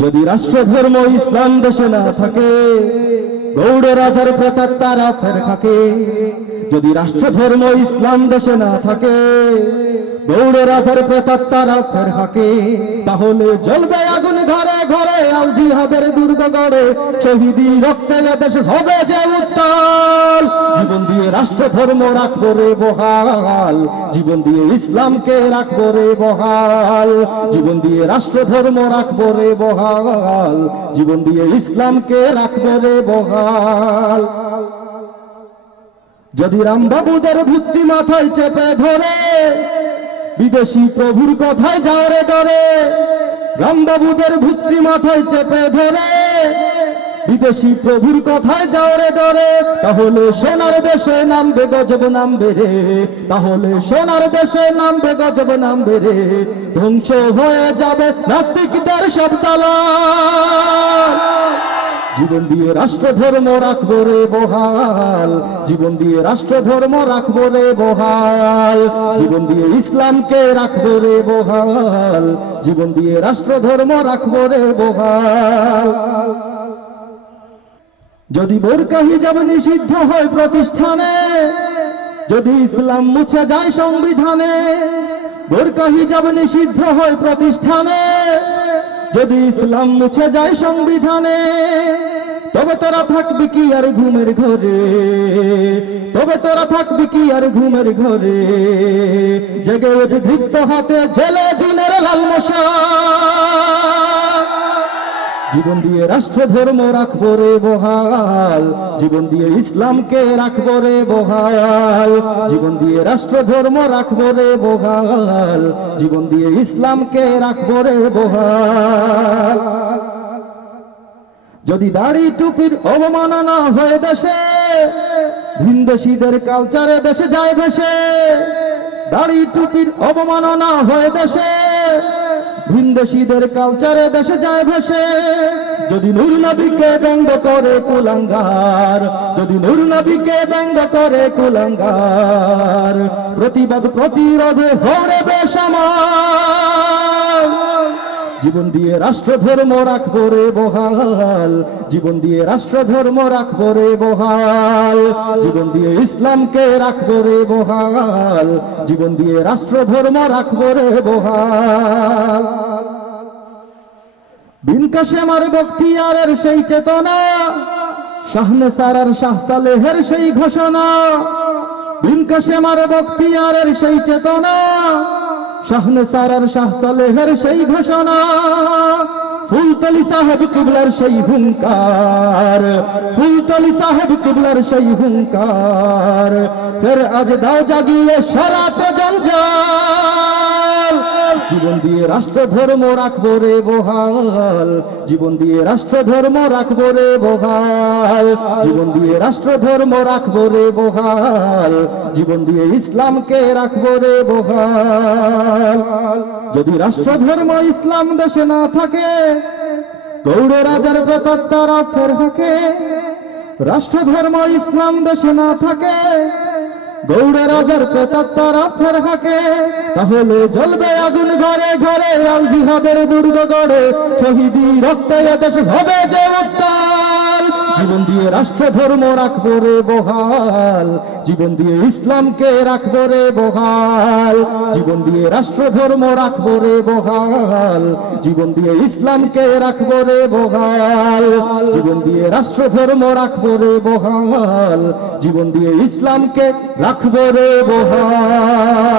যদি রাষ্ট্র ধর্ম ইসলাম দেশে না থাকে, গৌড় রাজার প্রতাপ তারা ফের থাকে। যদি রাষ্ট্র ধর্ম ইসলাম দেশে না থাকে, গৌড় রাজার প্রতাপ তারা ফের থাকে। তাহলে জ্বলবে আগুন ঘরে ঘরে, আল জিহাদের দুর্গ গড়ে, শহীদি রক্তে দেশ হবে যে উত্তাল। জীবন দিয়ে রাষ্ট্র ধর্ম রাখবো রে বহাল, জীবন দিয়ে ইসলামকে রাখবো রে বহাল। জীবন দিয়ে রাষ্ট্র ধর্ম রাখবো রে বহাল, জীবন দিয়ে ইসলামকে রাখবো রে বহাল। যদি রামবাবুদের ভূতি মাথায় চেপে ধরে, বিদেশি প্রভুর কথায় যাও রে ডরে। রামবাবুদের ভূতি মাথায় চেপে ধরে, বিদেশি প্রভুর কথায় যাও রে ডরে। তাহলে সোনার দেশে নামবে গজব নামবে রে, তাহলে সোনার দেশে নামবে গজব নামবে রে। ধ্বংস হয়ে যাবে নাস্তিকদের সব দালাল। জীবন দিয়ে রাষ্ট্র ধর্ম রাখবো রে বহাল, জীবন দিয়ে রাষ্ট্র ধর্ম রাখবো রে বহাল। জীবন দিয়ে ইসলামকে রাখবো রে বহাল, জীবন দিয়ে রাষ্ট্র ধর্ম রাখবো রে বহাল। যদি বোরকা হিজাব নিষিদ্ধ হয় প্রতিষ্ঠানে, যদি ইসলাম মুছে যায় সংবিধানে। বোরকা হিজাব নিষিদ্ধ হয় প্রতিষ্ঠানে, যদি ইসলাম মুছে যায় সংবিধানে। তবে তোরা থাকবি কি আর ঘুমের ঘরে, তবে তোরা থাকবি কি আর ঘুমের ঘরে। জেগে ওঠে দীপ্ত হাতে জেলে দিনের লাল মশা। জীবন দিয়ে রাষ্ট্র ধর্ম রাখবো রে বহাল, জীবন দিয়ে ইসলামকে রাখবো রে বহাল। জীবন দিয়ে রাষ্ট্র ধর্ম রাখবো রে বহাল, জীবন দিয়ে ইসলামকে রাখবো রে বহাল। যদি দাড়ি টুপির অবমাননা হয়ে দেশে, ভিনদেশীদের কালচারে দেশে যায় ভেসে। দাড়ি টুপির অবমাননা হয়ে দেশে, ভিনদেশীদের কালচারে দেশে যায় ভেসে। যদি নূর নবীকে ব্যঙ্গ করে কুলাঙ্গার, যদি নূর নবীকে ব্যঙ্গ করে কুলাঙ্গার। প্রতিবাদ প্রতিরোধে হরে বেসামাল। জীবন দিয়ে রাষ্ট্র ধর্ম রাখবো রে বহাল, জীবন দিয়ে রাষ্ট্র ধর্ম রাখবো রে বহাল। জীবন দিয়ে ইসলামকে রাখবো রে বহাল, জীবন দিয়ে রাষ্ট্র ধর্ম রাখবো রে বহাল। বিন কাসেম আর বখতিয়ারের সেই চেতনা, শাহনেসার আর শাহ সালেহের সেই ঘোষণা। বিন কাসেম আর বখতিয়ারের সেই চেতনা, শাহনেসার আর শাহ সালেহের সেই ঘোষণা। ফুলতলি সাহেব কিবলার সেই হুঙ্কার, ফুলতলি সাহেব কিবলার সেই হুঙ্কার। ফের আজ দাও জাগিয়ে সরাতে জঞ্জাল। জীবন দিয়ে রাষ্ট্র ধর্ম রাখবো রে বহাল, জীবন দিয়ে রাষ্ট্র ধর্ম রাখবো রে বহাল। জীবন দিয়ে রাষ্ট্র ধর্ম রাখবো রে বহাল, জীবন দিয়ে ইসলামকে রাখবো রে বহাল। যদি রাষ্ট্র ধর্ম ইসলাম দেশে না থাকে, গৌড় রাজার প্রতাপ তারা ফের হাকে। রাষ্ট্র ধর্ম ইসলাম দেশে না থাকে, গৌড় রাজার প্রতাপ তারা ফের হাকে। তাহলে জ্বলবে আগুন ঘরে ঘরে, আল জিহাদের দুর্গ গড়ে, শহীদি রক্তে দেশ হবে যে উত্তাল। জীবন দিয়ে রাষ্ট্র ধর্ম রাখবো রে বহাল, জীবন দিয়ে ইসলামকে রাখবো রে বহাল। জীবন দিয়ে রাষ্ট্র ধর্ম রাখবো রে বহাল, জীবন দিয়ে ইসলামকে রাখবো রে বহাল। জীবন দিয়ে রাষ্ট্র ধর্ম রাখবো রে বহাল, জীবন দিয়ে ইসলামকে রাখবো রে বহাল।